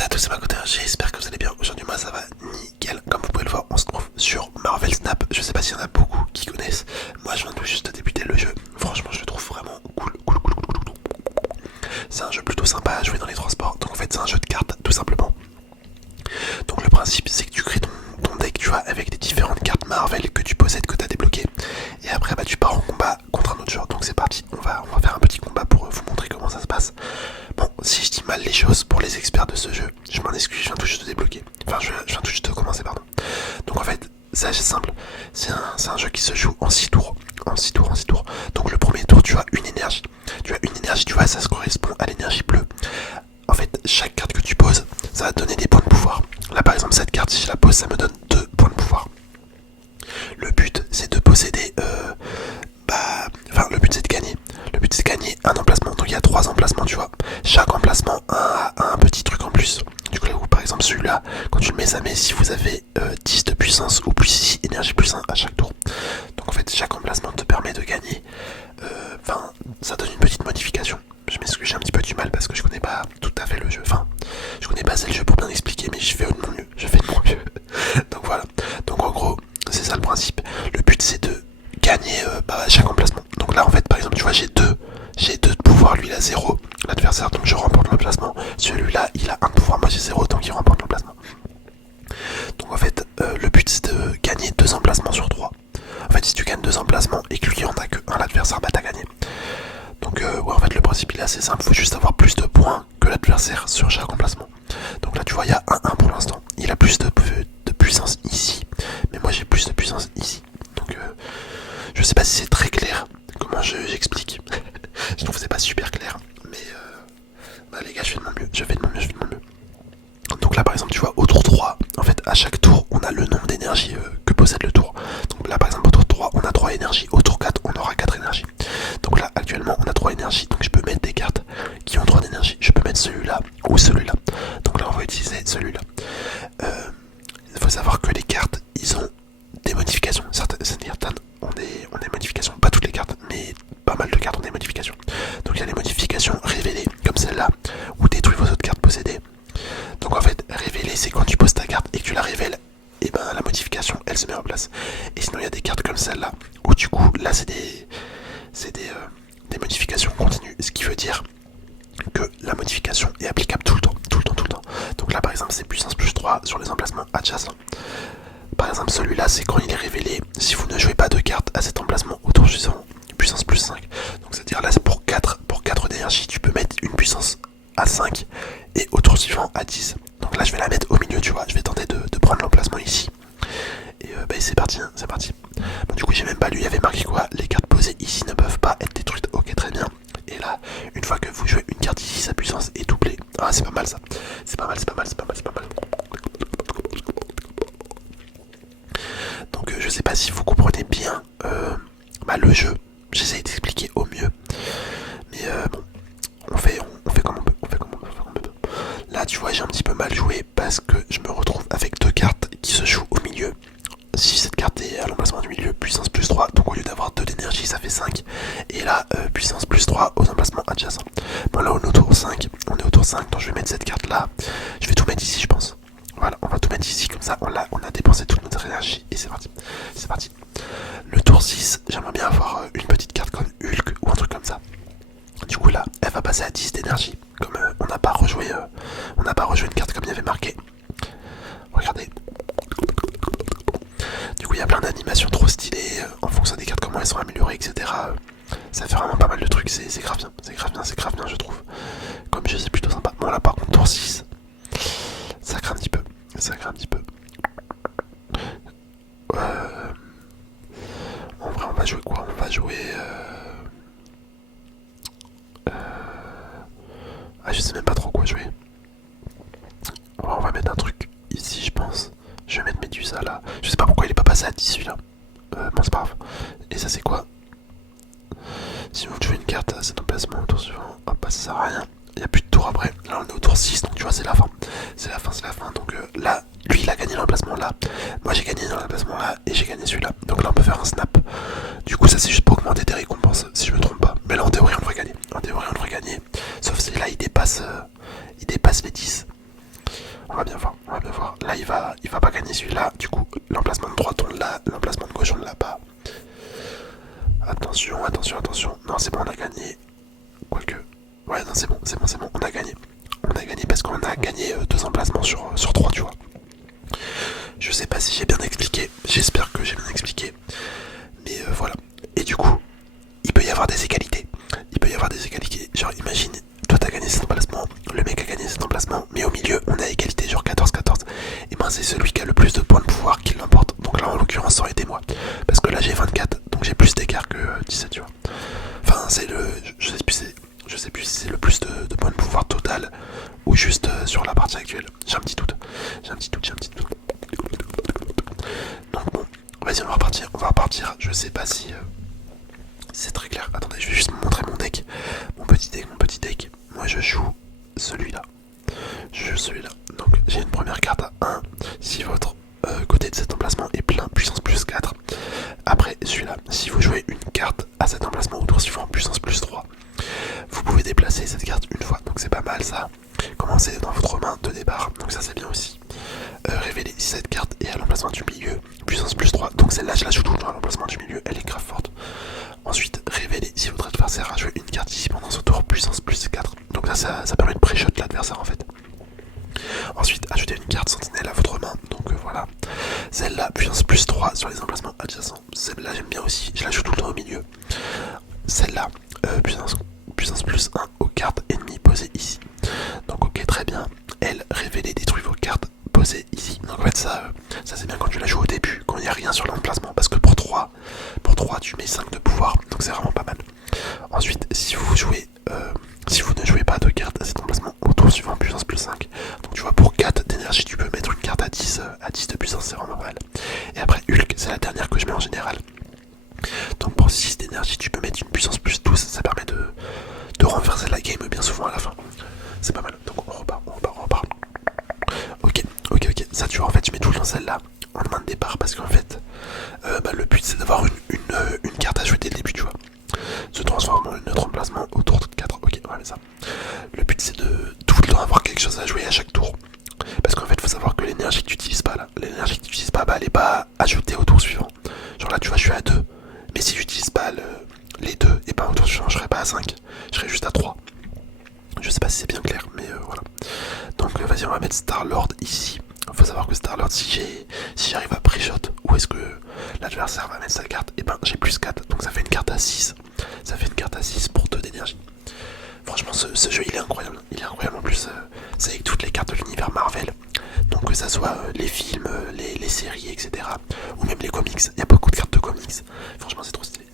Salut à tous, c'est Makoto, j'espère que vous allez bien. Aujourd'hui moi ça va nickel. Comme vous pouvez le voir, on se trouve sur Marvel Snap. Je sais pas s'il y en a beaucoup qui connaissent. Moi je viens tout juste de débuter le jeu. Franchement je le trouve vraiment cool. C'est un jeu plutôt sympa à jouer dans les transports. Donc en fait c'est un jeu de cartes tout simplement. Donc le principe c'est que tu crées ton deck, tu vois, avec des différentes cartes Marvel que tu possèdes, que tu as débloquées. Et après bah tu pars en combat contre un autre joueur. Donc c'est parti, on va faire un petit combat pour vous montrer comment ça se passe. Bon, si je dis mal les choses pour les experts de ce jeu, je m'en excuse, je viens tout juste de débloquer. Enfin, je viens tout juste de commencer, pardon. Donc en fait, c'est simple. C'est un jeu qui se joue en 6 tours. En 6 tours. Donc le premier tour, tu as une énergie. Tu vois, ça se correspond à l'énergie bleue. En fait, chaque carte que tu poses, ça va te donner des points de pouvoir. Là, par exemple, cette carte, si je la pose, ça me donne 2 points de pouvoir. Le but, c'est de posséder... le but, c'est de gagner. Le but, c'est de gagner un emplacement. Donc il y a 3 emplacements, tu vois. Chaque emplacement a un petit truc en plus. Du coup, par exemple, celui-là, quand tu le mets, ça met si vous avez 10 de puissance ou plus 6 énergie plus 1 à chaque tour. Donc en fait, chaque emplacement te permet de gagner. Ça donne une petite modification. Je m'excuse, j'ai un petit peu du mal parce que je connais pas tout à fait le jeu. Enfin, je connais pas assez le jeu pour bien expliquer, mais je fais de mon mieux. Donc voilà. Donc en gros, c'est ça le principe. Le but, c'est de gagner chaque emplacement. Donc là, en fait, par exemple, tu vois, j'ai deux de pouvoir, lui il a 0, l'adversaire, donc je remporte l'emplacement. Celui-là, il a 1 de pouvoir, moi j'ai 0, donc il remporte l'emplacement. Donc en fait, le but c'est de gagner 2 emplacements sur 3. En fait, si tu gagnes 2 emplacements et que lui en a que 1, l'adversaire, bah t'as gagné. Donc ouais, en fait, le principe il est assez simple, il faut juste avoir plus de points que l'adversaire sur chaque emplacement. Donc là, tu vois, il y a 1-1 pour l'instant. Il a plus de puissance ici, mais moi j'ai plus de puissance ici. Donc je sais pas si c'est très clair comment j'explique. Je trouve que c'est pas super clair, mais les gars, je fais de mon mieux. Donc là par exemple, tu vois, au tour 3, en fait à chaque tour on a le nombre d'énergie que possède le tour. Donc là par exemple au tour 3 on a 3 énergies, au tour 4 on aura 4 énergies. Donc là actuellement on a 3 énergies, donc je peux mettre des cartes qui ont 3 d'énergie. Je peux mettre celui-là ou celui-là. Donc là on va utiliser celui-là. Il faut savoir que les cartes, ils ont des modifications. C'est-à-dire ont des modifications, pas toutes les cartes, mais pas mal de cartes ont des modifications. Donc il y a des modifications révélées, comme celle-là, ou détruire vos autres cartes possédées. Donc en fait, révéler, c'est quand tu poses ta carte et que tu la révèles, et ben la modification, elle se met en place. Et sinon, il y a des cartes comme celle-là, où du coup, là, c'est des modifications continues, ce qui veut dire que la modification est applicable tout le temps. Donc là, par exemple, c'est puissance plus 3 sur les emplacements adjacents. Par exemple, celui-là, c'est quand il est révélé, si vous ne jouez pas de cartes à cet emplacement autour suivant, puissance plus 5. Donc c'est-à-dire là, pour 4 d'énergie, tu peux mettre une puissance à 5 et au tour suivant à 10. Donc là je vais la mettre au milieu, tu vois, je vais tenter de prendre l'emplacement ici. Et c'est parti, c'est parti. Bon, du coup j'ai même pas lu, il y avait marqué quoi, les cartes posées ici ne peuvent pas être détruites. Ok, très bien. Et là, une fois que vous jouez une carte ici, sa puissance est doublée. Ah, c'est pas mal ça. C'est pas mal. Donc je sais pas si vous comprenez bien le jeu. J'essaye d'expliquer au mieux. Mais bon, on fait comme on peut. Là, tu vois, j'ai un petit peu mal joué parce que je me retrouve avec 2 cartes qui se jouent au milieu. Si cette carte est à l'emplacement du milieu, puissance plus 3, donc au lieu d'avoir 2 d'énergie, ça fait 5. Et là, puissance plus 3 aux emplacements adjacents. Bon, là, on est au tour 5, donc je vais mettre cette carte là. Je vais tout mettre ici, je pense. Voilà, on va tout mettre ici, comme ça, on a dépensé toute notre énergie et c'est parti. Le tour 6, j'aimerais bien avoir une petite carte comme Hulk ou un truc comme ça. Du coup là, elle va passer à 10 d'énergie. Comme on n'a pas rejoué une carte comme il y avait marqué. Regardez. Du coup il y a plein d'animations trop stylées en fonction des cartes, comment elles sont améliorées, etc. Ça fait vraiment pas mal de trucs, c'est grave bien je trouve. Comme je c'est plutôt sympa. Bon là par contre tour 6, ça craint un petit peu. En vrai on va jouer quoi? On va jouer... je sais même pas trop quoi jouer. On va mettre un truc ici, je pense. Je vais mettre Medusa là. Je sais pas pourquoi il est pas passé à 10 celui-là. Bon, c'est pas grave. Et ça, c'est quoi? Si vous jouez une carte à cet emplacement au tour suivant, hop, ça sert à rien. Il n'y a plus de tour après. Là, on est au tour 6, donc tu vois, c'est la fin. Donc là, lui, il a gagné l'emplacement là. Moi, j'ai gagné dans l'emplacement là et j'ai gagné celui-là. Donc là, on peut faire un snap. Du coup, ça, c'est juste pour augmenter des récompenses, si je me trompe pas. Mais là, en théorie, on devrait gagner. Sauf si là, il dépasse les 10. On va bien voir, on va bien voir. Là il va pas gagner celui-là. Du coup l'emplacement de droite on l'a, l'emplacement de gauche on ne l'a pas. Attention, attention, attention. Non c'est bon, on a gagné. Quoique. Ouais non c'est bon, c'est bon, c'est bon, on a gagné. On a gagné parce qu'on a gagné 2 emplacements sur 3 tu vois. Je sais pas si j'ai bien expliqué, j'espère que j'ai bien expliqué. Mais voilà. Et du coup, il peut y avoir des égalités. Il peut y avoir des égalités. Genre imagine, toi t'as gagné cet emplacement, le mec a gagné cet emplacement, mais au milieu on a égalité, genre 14-14. Et ben c'est celui qui a le plus de points de pouvoir qui l'emporte. Donc là en l'occurrence ça aurait été moi. Parce que là j'ai 24, donc j'ai plus d'écart que 17 tu vois. Enfin c'est le. Je sais plus si c'est le plus de points de pouvoir total ou juste sur la partie actuelle. J'ai un petit doute. J'ai un petit doute. Donc bon, vas-y on va repartir. Je sais pas si c'est très clair. Attendez, je vais juste vous montrer mon deck. Mon petit deck. Moi je joue celui-là. Je joue celui-là. Donc j'ai une première carte à 1. Si votre côté de cet emplacement est plein, puissance plus 4. Après celui-là, si vous jouez une carte à cet emplacement au tour suivant, puissance plus 3. Vous pouvez déplacer cette carte une fois, donc c'est pas mal ça. Commencez dans votre main de départ, donc ça c'est bien aussi. Révélez si cette carte est à l'emplacement du milieu, puissance plus 3, donc celle-là je la joue tout le temps à l'emplacement du milieu, elle est grave forte. Ensuite, révélez si votre adversaire a joué une carte ici pendant son tour, puissance plus 4. Donc là ça permet de pré-shot l'adversaire en fait. Ensuite, ajoutez une carte sentinelle à votre main, donc voilà. Celle-là, puissance plus 3 sur les emplacements adjacents. Celle-là j'aime bien aussi, je la joue tout le temps au milieu. Celle-là, puissance plus 1 aux cartes ennemies posées ici. Donc ok, très bien. Elle, révélez, détruit vos cartes posées ici. Donc en fait ça c'est bien quand tu la joues au début, quand il n'y a rien sur l'emplacement. Parce que pour 3 tu mets 5 de pouvoir, donc c'est vraiment pas mal. Ensuite, si vous ne jouez pas de carte à cet emplacement au tour suivant, puissance plus 5. Donc tu vois, pour 4 d'énergie, tu peux mettre une carte à 10 de puissance, c'est vraiment pas mal. Et après Hulk, c'est la dernière que je mets en général. Donc pour 6 d'énergie, tu peux mettre une puissance plus 12, ça permet de renverser la game bien souvent à la fin. C'est pas mal, donc on repart. Ok, ça tu vois, en fait je mets tout le temps celle-là en main de départ parce qu'en fait, le but c'est d'avoir une carte à jouer dès le début, tu vois. Se transforme en notre emplacement au tour de 4, ok, on va mettre ça. Le but c'est de tout le temps avoir quelque chose à jouer à chaque tour. Parce qu'en fait, faut savoir que l'énergie que tu utilises pas là, l'énergie que tu utilises pas, elle est pas ajoutée au tour suivant. Genre là, tu vois, je suis à 2. Mais si j'utilise pas les 2, et pas au tour suivant, je serai pas à 5. Je serai juste à 3. Je sais pas si c'est bien clair, mais voilà. Donc vas-y, on va mettre Star-Lord ici. Faut savoir que Star-Lord, si j'arrive à pré-shot, où est-ce que l'adversaire va mettre sa carte, et ben j'ai plus 4. Donc ça fait une carte à 6. Ça fait une carte à 6 pour 2 d'énergie. Franchement, ce jeu il est incroyable. Il est incroyable en plus. C'est avec toutes les cartes de l'univers Marvel. Donc que ça soit les films, les séries, etc. Ou même les comics. Il y a beaucoup de cartes de comics. Franchement, c'est trop stylé.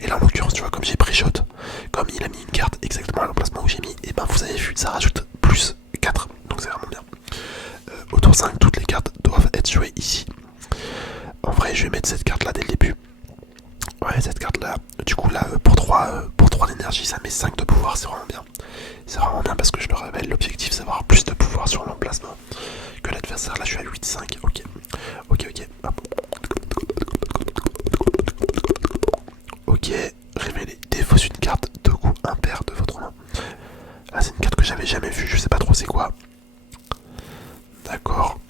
Et là, en l'occurrence, tu vois, comme j'ai pré-shot, comme il a mis une carte exactement à l'emplacement où j'ai mis, et ben vous avez vu, ça rajoute plus 4. Donc c'est vraiment bien. Au tour 5, toutes les cartes doivent être jouées ici. En vrai, je vais mettre cette carte là dès le début. Ouais, cette carte là, du coup là, pour 3 d'énergie, ça met 5 de pouvoir, c'est vraiment bien. C'est vraiment bien parce que je le rappelle, l'objectif c'est d'avoir plus de pouvoir sur l'emplacement que l'adversaire. Là je suis à 8-5, ok. Hop. Ok, révélez, défausse une carte de coup impair de votre main. Là c'est une carte que j'avais jamais vue, je sais pas trop c'est quoi. D'accord.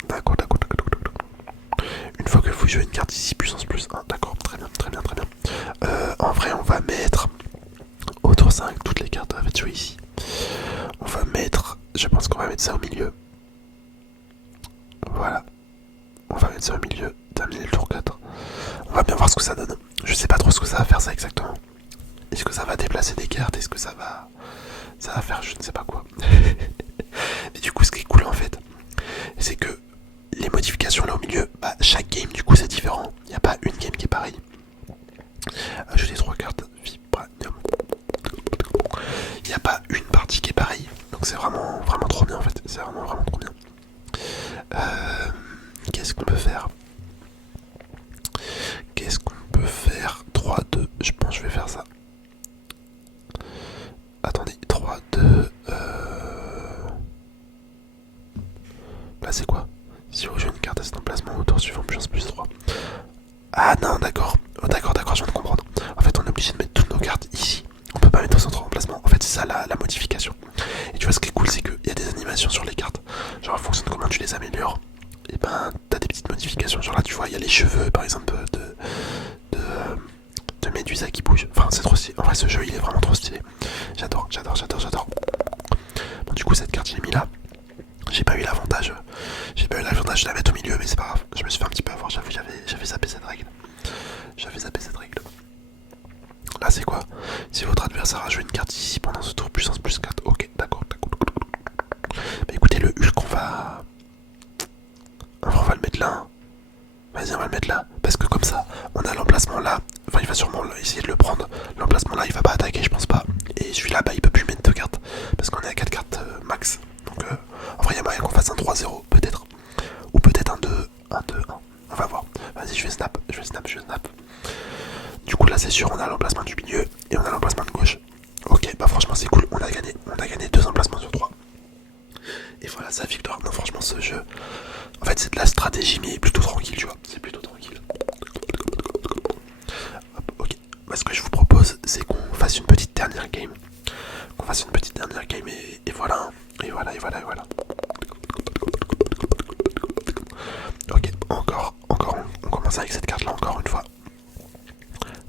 Une fois que vous jouez une carte ici, puissance plus 1, d'accord, très bien. En vrai, on va mettre au tour 5, toutes les cartes doivent être jouées ici. On va mettre, je pense qu'on va mettre ça au milieu. Voilà. On va mettre ça au milieu, terminer le tour 4. On va bien voir ce que ça donne. Je sais pas trop ce que ça va faire ça exactement. Est-ce que ça va déplacer des cartes? Est-ce que ça va faire je ne sais pas quoi. Et du coup, ce qui est cool en fait, c'est que les modifications là au milieu, chaque game du coup c'est différent. Il n'y a pas une game qui est pareille. Ajouter 3 cartes Vibranium. Il n'y a pas une partie qui est pareille. Donc c'est vraiment trop bien en fait. C'est vraiment trop bien. Qu'est-ce qu'on peut faire? 3-2. Je pense que je vais faire ça. Attendez, 3-2. Là c'est quoi? Si vous jouez une carte à cet emplacement au tour suivant, puissance plus 3. Ah non, d'accord, je viens de comprendre. En fait, on est obligé de mettre toutes nos cartes ici. On peut pas mettre au centre emplacement. En fait, c'est ça la modification. Et tu vois, ce qui est cool, c'est qu'il y a des animations animations sur les cartes. Genre en fonction de comment tu les améliores, et ben t'as des petites modifications. Genre là tu vois il y a les cheveux par exemple de, de Medusa qui bouge. Enfin c'est trop stylé. En vrai ce jeu il est vraiment trop stylé. J'adore. Bon du coup cette carte j'ai mis là. J'ai pas eu l'avantage de la mettre au milieu, mais c'est pas grave. Je me suis fait un petit peu avoir, j'avoue, j'avais zappé cette règle. Là c'est quoi? Si votre adversaire a joué une carte ici pendant ce tour, puissance plus 4. Ok, d'accord. Mais écoutez, le Hulk, on va le mettre là. Hein. Vas-y, on va le mettre là. Parce que comme ça, on a l'emplacement là. Enfin, il va sûrement essayer de le prendre. L'emplacement là, il va pas attaquer, je pense pas. Et celui-là, bah, il peut plus mettre 2 cartes. Parce qu'on est à 4 cartes max. Donc, en vrai, il y a moyen qu'on fasse un 3-0, peut-être. Ou peut-être un 2-1. On va voir. Vas-y, je vais snap. Du coup, là, c'est sûr, on a l'emplacement du milieu et on a l'emplacement de gauche. Ok, bah franchement, c'est cool. On a gagné 2 emplacements sur 3. Et voilà, sa victoire. Non, franchement, ce jeu, en fait, c'est de la stratégie, mais plutôt tranquille, tu vois. C'est plutôt tranquille. Hop, ok. Bah, ce que je vous propose, c'est qu'on fasse une petite dernière game. Et voilà. Et voilà. Ok, encore, on commence avec cette carte là encore une fois.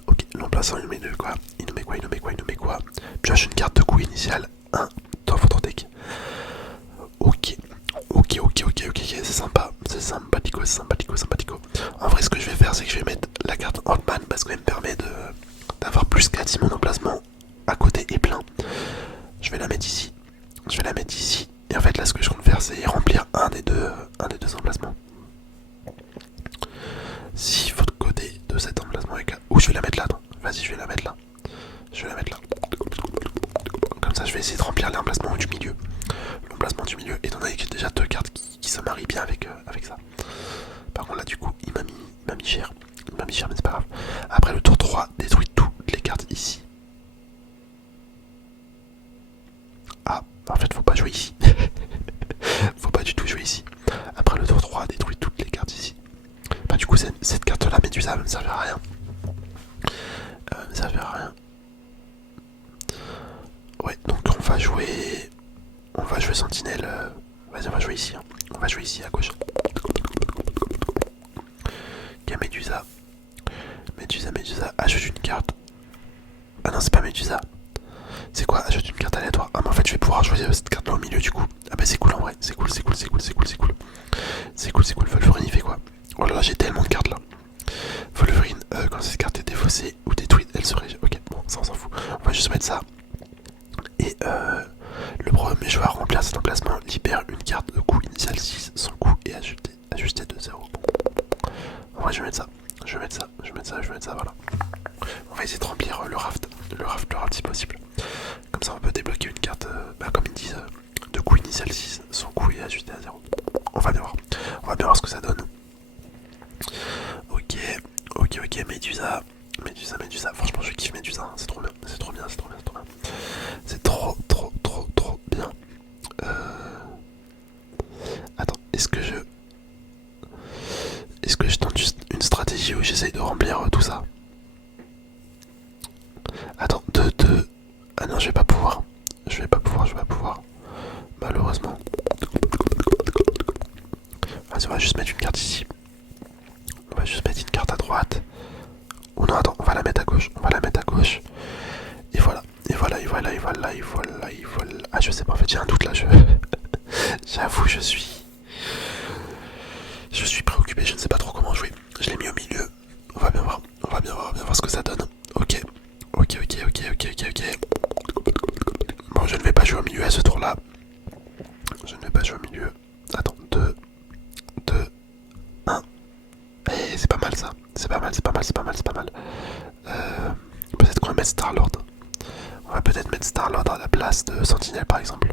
Ok, l'emplaçant il nous met quoi? Il nous met quoi? Pioche une carte de coup initial 1 dans votre deck. Ok, c'est sympathico. En vrai, ce que je vais faire, c'est que je vais mettre la carte Ant-Man parce qu'elle me permet d'avoir plus qu'à 10 mon emplacement à côté est plein. Je vais la mettre ici. Et en fait, là, ce que je compte faire, c'est remplir un des deux emplacements. Si votre côté de cet emplacement est là. Ou je vais la mettre là. Vas-y, je vais la mettre là. Comme ça, je vais essayer de remplir l'emplacement du milieu. Étant donné que j'ai déjà 2 cartes qui se marient bien avec ça. Par contre, là, du coup, il m'a mis cher. Mais c'est pas grave. Après le tour 3, détruit toutes les cartes ici. Ah, en fait, faut pas jouer ici. Faut pas du tout jouer ici. Après le tour 3, détruit toutes les cartes ici. Bah, du coup, cette carte-là, Medusa, elle me servira à rien. Ouais, donc on va jouer Sentinelle. Vas-y, on va jouer ici. Hein. On va jouer ici à gauche. Ok, Medusa. Ajoute une carte. Ah non, c'est pas Medusa. C'est quoi? Ajoute une carte aléatoire. Ah, mais en fait, je vais pouvoir jouer cette carte là au milieu du coup. Ah, bah, c'est cool en vrai. C'est cool. Wolverine, il fait quoi? Oh là là, j'ai tellement de cartes là. Wolverine, quand cette carte est défaussée ou détruite, elle serait. Ok, bon, ça on s'en fout. On va juste mettre ça. Et le premier joueur à remplir cet emplacement libère une carte de coup initial 6, son coût est ajusté de 0. En vrai, je vais mettre ça, voilà. On va essayer de remplir le raft si possible. Comme ça, on peut débloquer une carte, comme ils disent, de coup initial 6, son coût est ajusté à 0. On va bien voir ce que ça donne. Ok, Medusa. Franchement, je kiffe Medusa, hein. C'est trop bien. C'est trop bien. Attends, est-ce que je tente juste une stratégie où j'essaye de remplir tout ça? Attends, ah non, je vais pas pouvoir. Malheureusement. Vas-y, on va juste mettre une carte ici. On va juste mettre une carte à droite. Ou non, attends, on va la mettre à gauche. Et voilà. Ah, je sais pas, en fait, j'ai un doute là. J'avoue, je suis préoccupé, je ne sais pas trop comment jouer. Je l'ai mis au milieu. On va bien voir ce que ça donne. Ok. Bon, je ne vais pas jouer au milieu à ce tour-là. Attends, 2, 1. Eh, c'est pas mal ça. C'est pas mal. Peut-être qu'on va mettre Star-Lord. On va peut-être mettre Star-Lord à la place de Sentinelle par exemple.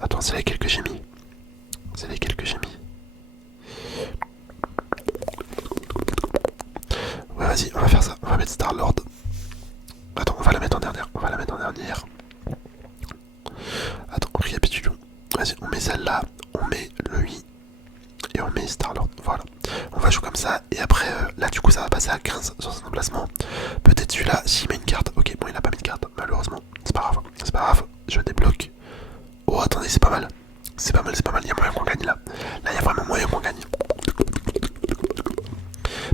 Attends, c'est lesquels que j'ai mis. Ouais, vas-y, on va faire ça. On va mettre Star-Lord. Attends, on va la mettre en dernière. Attends, récapitulons. Vas-y, on met celle-là. On met lui. Et on met Star-Lord. Voilà. On va jouer comme ça. Et après, là, du coup, ça va passer à 15 sur son emplacement. Peut-être celui-là, s'il met une carte. Ok, bon, il a pas mis de carte, malheureusement. C'est pas grave. Je débloque. Oh, attendez, c'est pas mal. C'est pas mal, c'est pas mal. Il y a moyen qu'on gagne là. Là, il y a vraiment moyen qu'on gagne.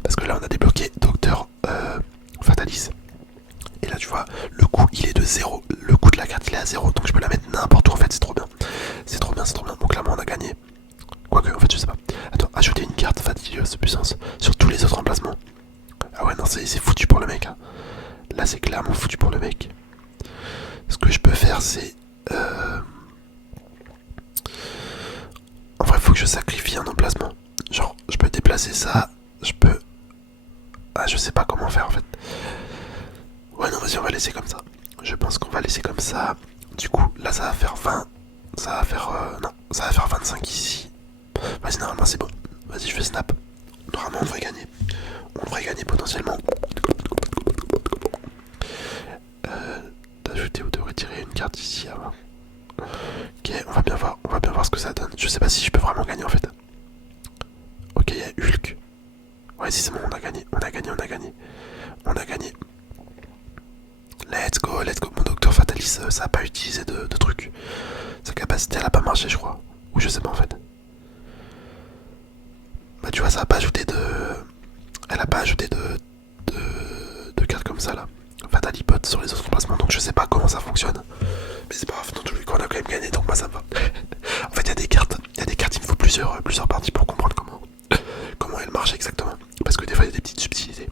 Parce que là, on a débloqué Docteur Fatalis. Et là, tu vois, le coût il est de 0. Le coût de la carte il est à 0. Donc je peux la mettre n'importe où en fait. C'est trop bien. C'est trop bien, c'est trop bien. Donc là, moi, on a gagné. Quoique, en fait, je sais pas. Attends, ajouter une carte fatidieuse puissance sur tous les autres emplacements. Ah ouais, non, c'est foutu pour le mec. Hein. Là, c'est clairement foutu pour le mec. Ce que je peux faire, c'est. En vrai, faut que je sacrifie un emplacement. Genre, je peux déplacer ça. Je peux. Ah, je sais pas comment faire en fait. Ouais, non, vas-y, on va laisser comme ça. Je pense qu'on va laisser comme ça. Du coup, là, ça va faire 20. Ça va faire. Non, ça va faire 25 ici. Vas-y, normalement, c'est bon. Vas-y, je fais snap. Normalement, on devrait gagner. On devrait gagner potentiellement. D'ajouter ou de retirer une carte ici avant. Ok, on va bien voir. On va bien voir ce que ça donne. Je sais pas si je peux vraiment gagner en fait. Ok, il y a Hulk. Ouais, si c'est bon, on a gagné. On a gagné, on a gagné. On a gagné. Let's go, let's go. Mon docteur Fatalis, ça a pas utilisé de truc. Sa capacité, elle a pas marché, je crois. Ou je sais pas en fait. Bah, tu vois, ça a pas ajouté de. Elle a pas ajouté de cartes comme ça là. Fatalipot sur les autres emplacements, donc je sais pas comment ça fonctionne. Mais c'est pas grave, dans tous les cas, on a quand même gagné, donc moi ça me va. En fait, il y a des cartes, il me faut plusieurs parties pour comprendre comment elles marchent exactement. Parce que des fois, il y a des petites subtilités.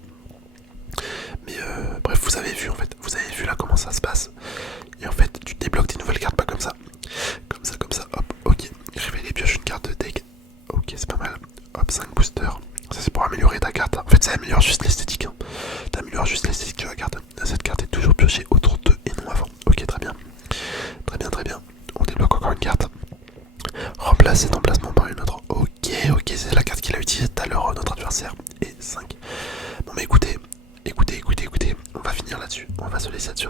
Mais bref, vous avez vu en fait, vous avez vu là comment ça se passe. Et en fait, tu débloques des nouvelles cartes, pas comme ça. Comme ça, hop, ok. Révéler pioche une carte de deck. Ok, c'est pas mal. Hop, 5 boosters. Ça c'est pour améliorer ta carte. En fait, ça améliore juste l'esthétique. Hein. T'améliores juste l'esthétique de la carte. Cette carte est toujours piochée autour de et non avant. Ok, très bien. Très bien, très bien. On débloque encore une carte. Remplace cet emplacement par une autre. Ok, ok, c'est la carte qu'il a utilisée tout à l'heure, notre adversaire. Et 5. Bon, mais écoutez. On va finir là-dessus. On va se laisser là-dessus.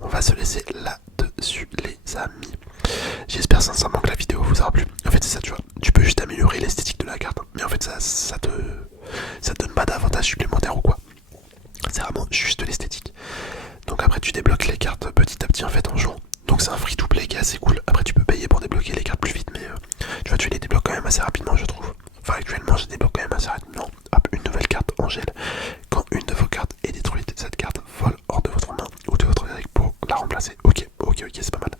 On va se laisser là-dessus, les amis. J'espère sincèrement que la vidéo vous aura plu. En fait, c'est ça, tu vois. Tu peux juste améliorer l'esthétique de la carte. Mais en fait, ça te donne pas d'avantage supplémentaire ou quoi. C'est vraiment juste l'esthétique. Donc après, tu débloques les cartes petit à petit en fait en jouant. Donc c'est un free to play qui est assez cool. Après, tu peux payer pour débloquer les cartes plus vite. Mais tu vois, tu les débloques quand même assez rapidement, je trouve. Enfin, actuellement, je débloque quand même assez rapidement. Hop, une nouvelle carte Angèle. Quand une de vos cartes est détruite, cette carte vole hors de votre main ou de votre deck pour la remplacer. Ok, c'est pas mal.